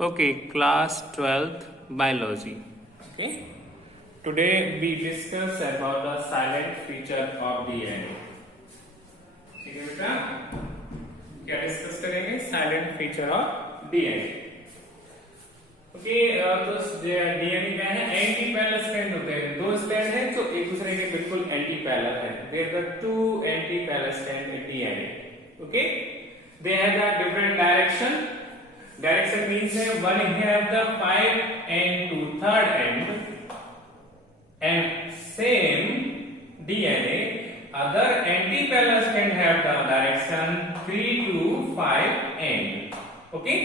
Okay, class 12th biology. Okay. Today we discuss about the silent feature of DNA. ठीक है बेटा, क्या discuss करेंगे? Silent feature of DNA. Okay, तो DNA क्या है? एंटी पैरेलल स्ट्रैंड होते हैं. दो स्ट्रैंड हैं जो एक दूसरे के बिल्कुल एंटी पैरेलल है. There are two anti parallel strand in DNA. Okay, they have the different direction. Direction means one have the 5 end to 3rd end, and same DNA other anti-parallel strand have the direction 3 to 5 end. Okay.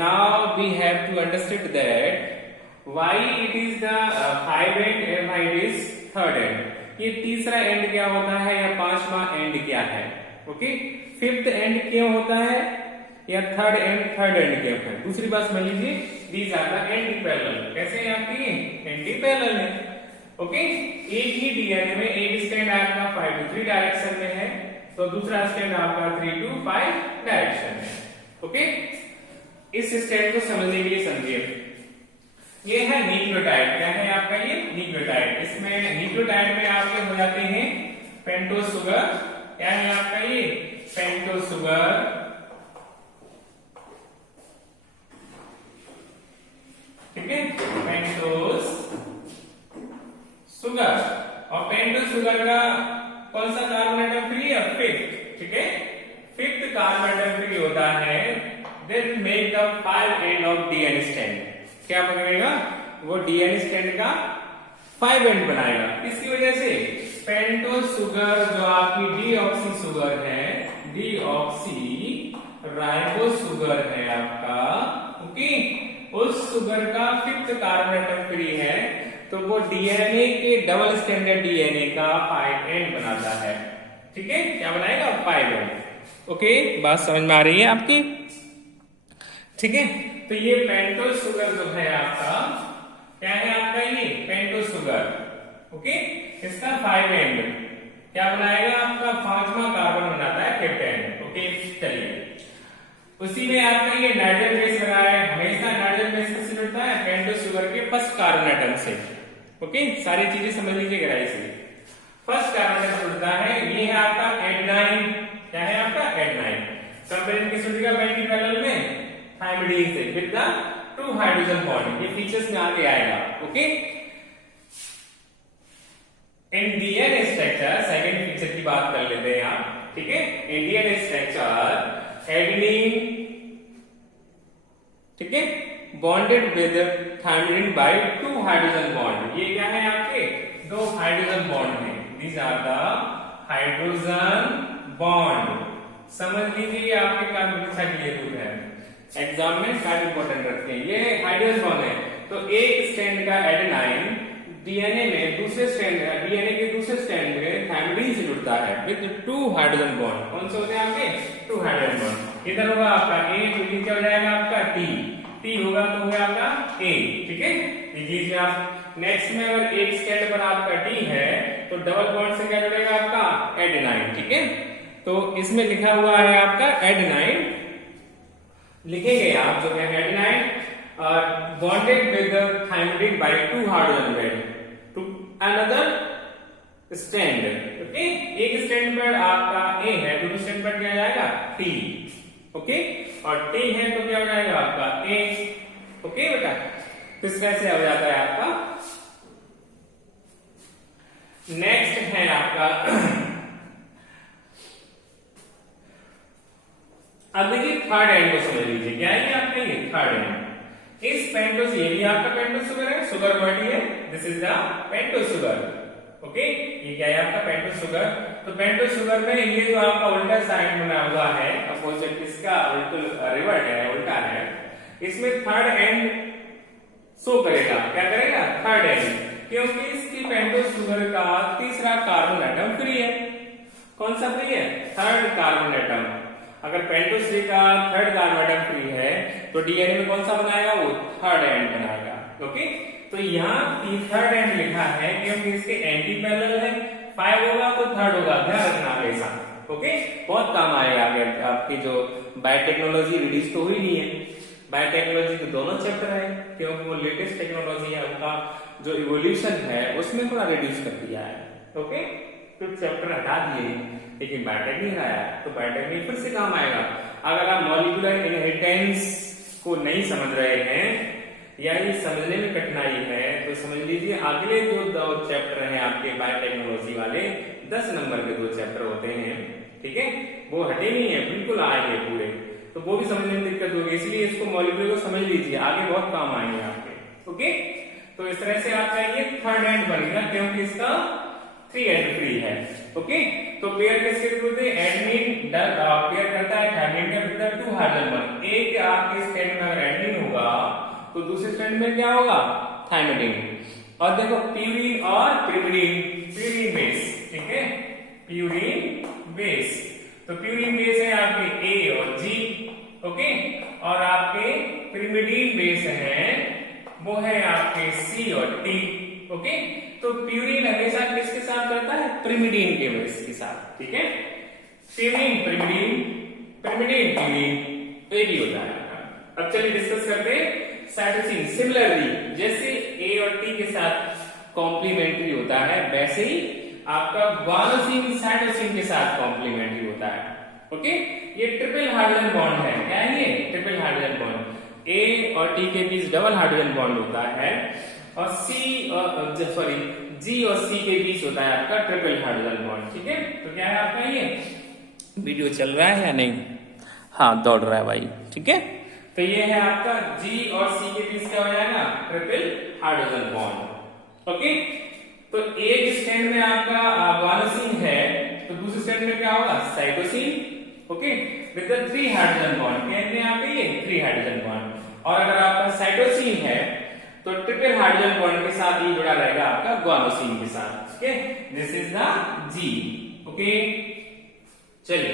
Now we have to understand that why it is the 5 end and why it is 3rd end. ये तीसरा and क्या होता है या पांचवा and क्या है? Okay, fifth and क्यों होता है या थर्ड एंड क्या है? दूसरी बात समझ लीजिए, these are the anti parallel. कैसे हैं आपकी? एंटी पैरेलल है. ओके, एक ही डीएनए में एक स्ट्रैंड आपका 5 to 3 डायरेक्शन में है, तो दूसरा स्ट्रैंड आपका 3 to 5 डायरेक्शन में. ओके, इस स्ट्रैंड को समझने के लिए समझिए, ये है न्यूक्लियोटाइड. क्या है आपका? ये न्यूक्लियोटाइड. इसमें न्यूक्लियोटाइड में आपके हो जाते हैं पेंटोज शुगर. क्या है आपका? ये पेंटोज शुगर. ठीक है, पेंटोज शुगर. और पेंटोज शुगर का कौन सा कार्बन एटम फ्री है? फिफ्थ. ठीक है, फिफ्थ कार्बन एटम फ्री होता है. Then make the 5 end of DNA strand. क्या बनेगा? वो डीएनए स्ट्रैंड का 5 एंड बनाएगा. इसकी वजह से पेंटोज शुगर जो आपकी डीऑक्सी शुगर है, डीऑक्सी राइबोज शुगर है आपका. ओके, उस शुगर का फिफ्थ कार्बन एटम फ्री है, तो वो डीएनए के डबल स्टैंडर्ड डीएनए का 5 एंड बनाता है. ठीक है, क्या बनाएगा? 5 एंड. ओके, बात समझ में आ रही है आपकी? ठीक है, तो ये पेंटोज शुगर जो है आपका, क्या है आपका? ये पेंटोज शुगर. ओके, इसका 5 एंड क्या बनाएगा? आपका पांचवा कार्बन बनाता है, फिफ्थ एंड. ओके, चलिए, उसी में आपका ये नाइट्रोजन बेस लगा है. हमेशा नाइट्रोजन बेस किससे जुड़ता है? पेंटोज शुगर के फर्स्ट कार्बन एटम से. ओके, सारी चीजें समझ लीजिएगा. इसलिए फर्स्ट कार्बन एटम जुड़ता है. ये है आपका एडेनाइन. क्या है आपका? एडेनाइन. कंपेरिजन किस जुड़ेगा? पेंटी पैरेलल में थायमिडीन से विद द 2 हाइड्रोजन बॉन्ड. ये फीचर्स में आगे आएगा. Okay, in DNA structure second feature की बात कर लेते हैं आप. ठीक है, इन डीएनए स्ट्रक्चर एडेनिन, ठीक है, bonded with thymidine by 2 hydrogen bond. ये क्या है आपके? 2 हाइड्रोजन बॉन्ड है. These are the hydrogen bond. समझ लीजिए, आपके कार्य परीक्षा के लिए रूल है, एग्जाम में कार्य इंपॉर्टेंट रखते हैं. ये हाइड्रोजन बॉन्ड है, तो एक स्ट्रैंड का एडेनाइन डीएनए में दूसरे स्ट्रैंड डीएनए के दूसरे स्ट्रैंड में थायमिडीन से जुड़ता है विद 2 हाइड्रोजन बॉन्ड. कौन से होते हैं आपके? 2 हाइड्रोजन बॉन्ड. इधर होगा आपका ए, तो ये क्या हो जाएगा आपका? टी होगा, तो हो गया आपका ए. ठीक है, लीजिए आप. नेक्स्ट में अगर एक स्ट्रैंड पर आपका टी है, तो डबल बॉन्ड से क्या जुड़ेगा आपका? एडेनाइन. ठीक है, तो इसमें लिखा हुआ है आपका एडेनाइन. लिखेंगे आप जो है adenine bonded with the thymidine by 2 hydrogen bond to another strand. Okay, एक स्ट्रैंड पर आपका A है, दूसरे स्ट्रैंड पर क्या जाएगा? T. ओके, और T है तो क्या हो जाएगा आपका? A. ओके बेटा, तो इस तरह से हो जाता है आपका. नेक्स्ट है आपका, अब देखिए थर्ड एंड को समझ लीजिए. क्या है आपका? ये थर्ड एंड. इस पेंटोज, ये भी आपका पेंटोज शुगर है, शुगर बॉडी है. This is the pentose sugar. Okay, ये क्या है आपका? Pentose sugar. तो पेंटोज शुगर में ये जो आपका उल्टा साइड बना हुआ है, अपोजिट इसका रिवर्ट है, उल्टा है, इसमें थर्ड एंड शो करेगा. क्या करेगा? थर्ड एंड, क्योंकि इसकी पेंटोज शुगर का तीसरा कार्बन एटम फ्री है. कौन सा फ्री है? Third carbon atom. अगर पेंटोज का थर्ड कार्बन एटम फ्री है, तो डीएनए में कौन सा बनाएगा? वो थर्ड एंड बनाएगा. ओके, तो यहाँ थर्ड एंड लिखा है क्योंकि इसके एंटी पैरेलल है. 5 होगा तो थर्ड होगा, ध्यान रखना हमेशा. ओके, बहुत काम आएगा अगर आपकी जो बायोटेक्नोलॉजी रिड्यूस तो हुई नहीं है. बायोटेक्नोलॉजी के दोनों चैप्टर है, क्योंकि वो लेटेस्ट टेक्नोलॉजी है, उनका जो इवोल्यूशन है उसमें थोड़ा रिड्यूस कर दिया है। ओके, कुछ चैप्टर हटा दिए, लेकिन बायोटेक नहीं हटाया, तो बायोटेक फिर से काम आएगा। अगर आप मॉलिक्यूलर इनहेरिटेंस को नहीं समझ रहे हैं या ये समझने में कठिनाई है, तो समझ लीजिए अगले जो 2 चैप्टर हैं आपके बायोटेक्नोलॉजी वाले, 10 नंबर के 2 चैप्टर होते हैं, ठीक है, वो हटे नहीं है, बिल्कुल आएंगे पूरे, तो वो भी समझने में दिक्कत होगी, इसलिए इसको मॉलिक्यूलर को समझ लीजिए, आगे बहुत काम आएंगे आपके। ओके, तो इस तरह से आपका ये थर्ड एंड बनेगा, क्योंकि इसका 3 एंड 3 है। ओके, तो पेयर किसके थ्रू थे? एडमिन पेयर करता है थायमिन के भीतर 2 हाइड्रोजन बॉन्ड। एक आपके स्टैंड में अगर एडमिन होगा तो दूसरे स्टैंड में क्या होगा? थायमिन। और देखो प्यूरिन और पिरिमिडीन, प्यूरिन बेस, ठीक है, प्यूरिन बेस, तो प्यूरिन बेस है आपके ए और जी, ओके, और आपके पिरिमिडीन बेस है वो है आपके सी और टी। ओके, तो प्यूरिन हमेशा किसके साथ रहता है? पिरिमिडीन के बेस के साथ, ठीक है, प्यूरिन पिरिमिडीन, पिरिमिडीन प्यूरिन, ये भी होता है। अब चलिए डिस्कस करते हैं साइटोसिन। सिमिलरली जैसे ए और टी के साथ कॉम्प्लीमेंट्री होता है, वैसे ही आपका ग्वानोसिन साइटोसिन के साथ कॉम्प्लीमेंट्री होता है। ओके, ये ट्रिपल हाइड्रोजन बॉन्ड है। क्या है ये? Triple hydrogen bond. ए और टी के बीच डबल हाइड्रोजन बॉन्ड होता है, और जी और सी के बीच होता है आपका ट्रिपल हाइड्रोजन बॉन्ड, ठीक है। तो क्या है आपका ये वीडियो चल रहा है या नहीं? हाँ, दौड़ रहा है भाई, ठीक है। तो ये है आपका जी और सी के बीच क्या हो जाएगा? Triple hydrogen bond. ओके, तो एक स्टैंड में आपका ग्वानोसिन है, तो दूसरे स्टैंड में क्या होगा? Cytosine, okay, with 3 hydrogen bond. कहते हैं आपके ये 3 हाइड्रोजन बॉन्ड। और अगर आपका साइटोसिन है तो ट्रिपल हाइड्रोजन बॉन्ड के साथ ये जुड़ा रहेगा आपका ग्वानोसिन के साथ, ठीक है, this is the G. Okay, चलिए,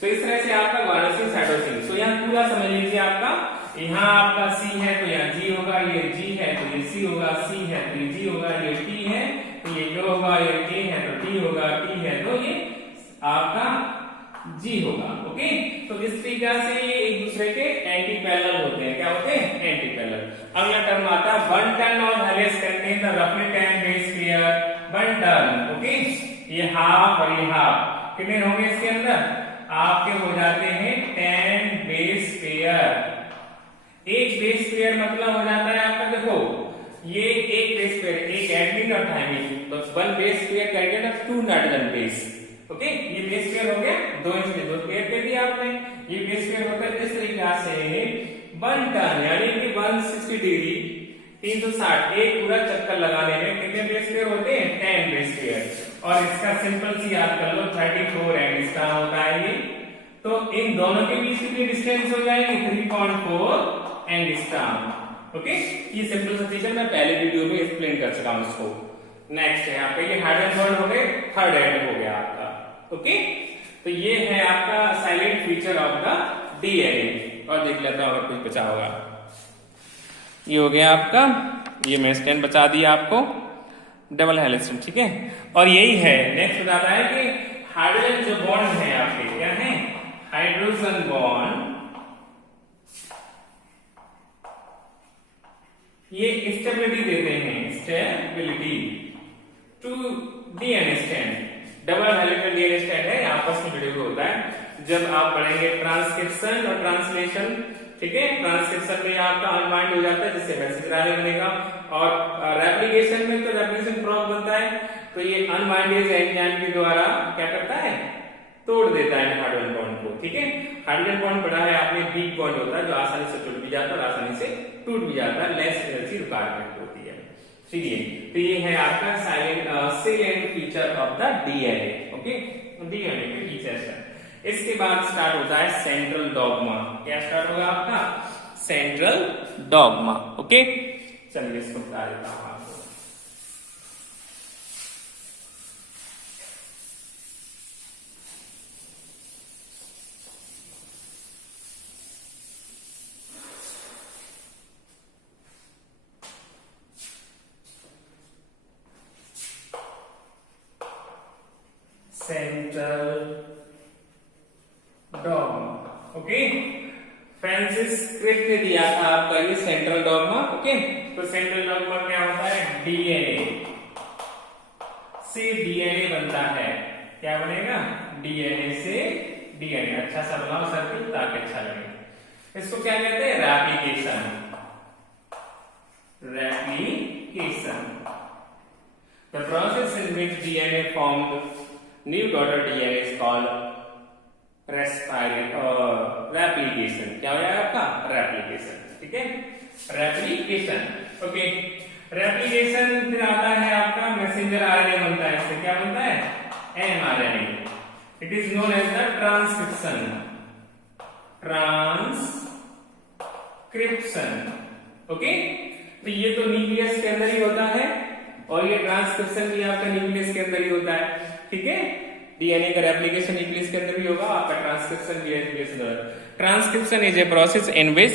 तो इस तरह से आपका ग्वानोसिन साइटोसिन। तो यहाँ पूरा समझ लीजिए, आपका यहाँ आपका सी है तो यहाँ जी होगा, ये जी है तो ये सी होगा, सी है तो ये जी होगा, ये टी है तो ये क्यों होगा, ये के है तो टी होगा, टी है तो ये आपका जी होगा। ओके, तो इस तरीके से ये एक दूसरे के एंटी पैरेलल होते हैं। क्या होते हैं? Anti parallel. अब यह टर्म आता है 1 turn of helix contain the रफली 10 बेस पेयर 1 टन। ओके, ये हाफ और ये हाफ कितने होंगे इसके अंदर? आपके हो जाते हैं 10 बेस पेयर। एक बेस पेयर मतलब हो जाता है आपका, देखो ये एक बेस पेयर, एक एडमिन और थायमिन, तो 1 बेस पेयर करेंगे ना 2 नाइट्रोजन बेस। ओके, ये बेस पेयर हो गया 2 इंच में 2 पेयर कर दिया आपने। ये बेस पेयर होता है इस तरीके से 1 टन, यानी कि 160 डिग्री 360, एक पूरा चक्कर लगाने में कितने बेस पेयर होते हैं? 10 बेस पेयर। और इसका सिंपल सी याद कर लो 34 एंगस्ट्रॉम होता है ये। तो इन दोनों के बीच कितनी डिस्टेंस हो जाएगी? 3.4 एंगस्ट्रॉम। ओके, ये सिंपल सा फीचर मैं पहले वीडियो में एक्सप्लेन कर चुका हूं इसको। नेक्स्ट है आपका ये हाइड्रोजन बॉन्ड हो गए, थर्ड एंड हो गया आपका। ओके, तो ये है आपका silent feature of the DNA. और देख लेता हूं अगर कुछ बचा होगा। ये हो गया आपका, ये मैं स्टैंड बचा दिया आपको, डबल हेलिक्स, ठीक है। और यही है नेक्स्ट बताता है कि हाइड्रोजन जो बॉन्ड है आपके क्या है? हाइड्रोजन बॉन्ड ये स्टेबिलिटी देते हैं, stability to DNA strand. Double helical DNA strand है, आपस में जुड़े हुए होता है। जब आप पढ़ेंगे ट्रांसक्रिप्शन और ट्रांसलेशन, ठीक है, ट्रांसक्रिप्शन में आपका अनवाइंड हो जाता है जिससे मैसेज आगे बनेगा, और रेप्लिकेशन में तो रेप्लिकेशन प्रोब बनता है, तो ये अनवाइंडेज एंजाइम के द्वारा क्या करता है? तोड़ देता है हाइड्रोजन बॉन्ड को, ठीक है। हाइड्रोजन बॉन्ड पढ़ा है आपने, वीक बॉन्ड होता है जो आसानी से टूट भी जाता है और आसानी से टूट भी जाता है, लेस एनर्जी रिक्वायरमेंट होती है। चलिए, तो ये है आपका silent feature of the DNA. Okay, DNA के फीचर्स है। इसके बाद स्टार्ट होता है सेंट्रल डॉगमा। क्या स्टार्ट होगा आपका? Central dogma. ओके, चलिए इसको बता देता हूं आपको। Central dogma. Okay, Francis Crick ने दिया था आपका ये सेंट्रल डॉगमा। ओके, तो सेंट्रल डॉगमा क्या होता है? डीएनए से डीएनए बनता है। क्या बनेगा? डीएनए से डीएनए। अच्छा सा बनाओ सर्किल ताकि अच्छा लगे। इसको क्या कहते हैं? Replication. Replication, the process in which DNA formed new daughter DNA is called replication. क्या हो जाएगा आपका? रेप्लिकेशन। ठीक है, रेप्लिकेशन। ओके, रेप्लिकेशन फिर आता है आपका मैसेंजर आरएनए बनता है। इससे क्या बनता है? MRNA. It is known as the transcription. Transcription. Okay, तो ये तो न्यूक्लियस के अंदर ही होता है और ये ट्रांसक्रिप्शन भी आपका न्यूक्लियस के अंदर ही होता है। ठीक है, डीएनए का रेप्लिकेशन न्यूक्लियस के अंदर भी होगा, आपका ट्रांसक्रिप्शन भी न्यूक्लियस के अंदर। Transcription is a process in which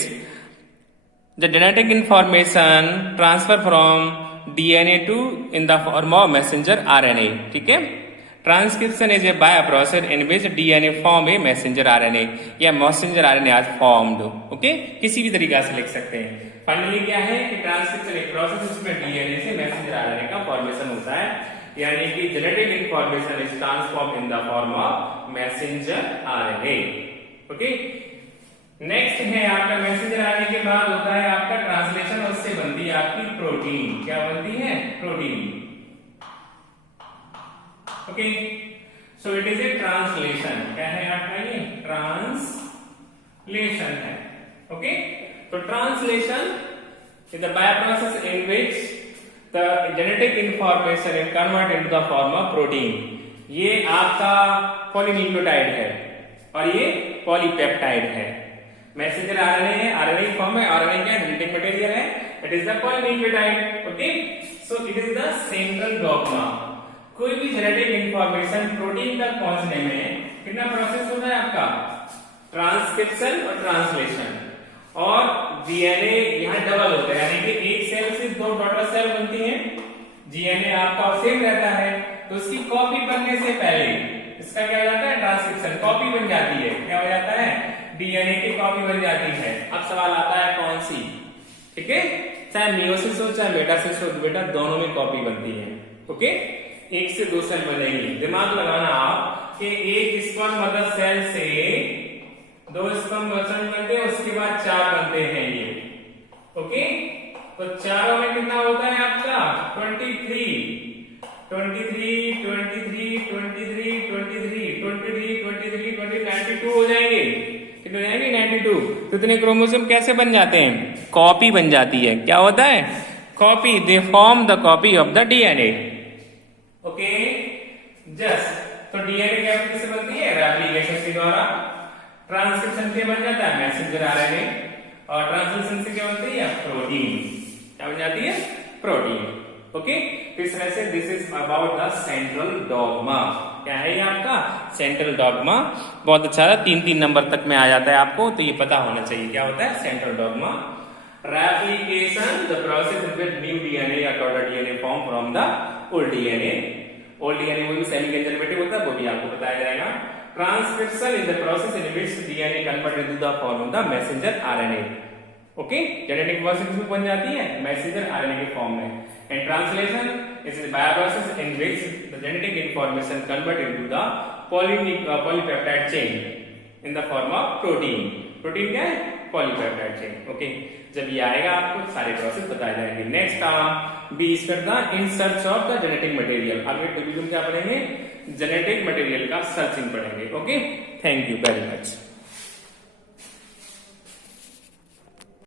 the genetic information transfer from DNA to in the form of messenger RNA. ठीक है, transcription is a by process in which DNA form a messenger RNA या messenger RNA as formed. Okay, किसी भी तरीका से लिख सकते हैं। फाइनली क्या है कि ट्रांसक्रिप्शन एक प्रोसेस जिसमें डीएनए से मैसेंजर आरएनए का फॉर्मेशन होता है, यानी कि genetic information is transform in the form of messenger RNA. Okay, next है आपका मैसेंजर आरएनए के बाद होता है आपका ट्रांसलेशन, और उससे बनती है आपकी प्रोटीन। क्या बनती है? Protein. Okay, so it is a translation. क्या है आपका? ये ट्रांसलेशन है। ओके, तो translation is the by process in which the genetic information is convert into the form of protein. ये आपका पॉलीन्यूक्लियोटाइड है और ये पॉलीपेप्टाइड है। मैसेंजर आरएनए है, आरएनए फॉर्म है। आरएनए क्या? जेनेटिक मटेरियल है। It is the polynucleotide. Okay, so it is the central dogma. कोई भी जेनेटिक इंफॉर्मेशन प्रोटीन तक पहुंचने में कितना प्रोसेस होता है आपका? ट्रांसक्रिप्शन और ट्रांसलेशन। और डीएनए यहाँ डबल होता है, यानी कि एक सेल से दो डॉटर सेल बनती हैं। डीएनए आपका सेम रहता है, तो उसकी कॉपी बनने से पहले इसका क्या हो जाता है? ट्रांसक्रिप्शन, कॉपी बन जाती है। क्या हो जाता है? डीएनए की कॉपी बन जाती है। अब सवाल आता है कौन सी? ठीक है, चाहे मियोसिस हो चाहे मेटासिस हो, बेटा दोनों में कॉपी बनती है। ओके, एक से दो सेल बनेगी। दिमाग लगाना आप कि एक स्पर्म मदर सेल से दो स्पर्म बच्चे बनते हैं, उसके बाद चार बनते हैं ये। ओके, तो चारों में कितना होता है आपका? 23 92 हो जाएंगे। कितने हो जाएंगे? 92। तो इतने क्रोमोसोम कैसे बन जाते हैं? कॉपी बन जाती है। क्या होता है? Copy. They form the copy of the DNA. Okay, just तो डीएनए क्या कैसे बनती है? रेप्लिकेशन के द्वारा। ट्रांसक्रिप्शन से बन जाता है मैसेंजर आरएनए, और ट्रांसलेशन से क्या बनती है? प्रोटीन। क्या बन जाती है? प्रोटीन। ओके, तो इस तरह से this is about the central dogma. क्या है ये आपका? Central dogma. बहुत अच्छा है, 3-3 नंबर तक में आ जाता है आपको, तो ये पता होना चाहिए क्या होता है central dogma. Replication, the process in which new DNA या daughter DNA form from the old DNA. Old DNA वो भी सेमी कंजर्वेटिव होता है, वो भी आपको बताया जाएगा। Transcription is the process in which DNA convert into the form of the messenger RNA. Okay, genetic process में बन जाती है मैसेंजर आरएनए के फॉर्म में। And translation is the bio process in which the genetic information convert into the polypeptide chain in the form of protein. Protein क्या है? Polypeptide chain. Okay, जब ये आएगा आपको सारे प्रोसेस बताए जाएंगे। Next B is in search of the genetic material. आगे डिवीजन क्या पढ़ेंगे? जेनेटिक मटेरियल का सर्चिंग पढ़ेंगे। Okay, thank you very much.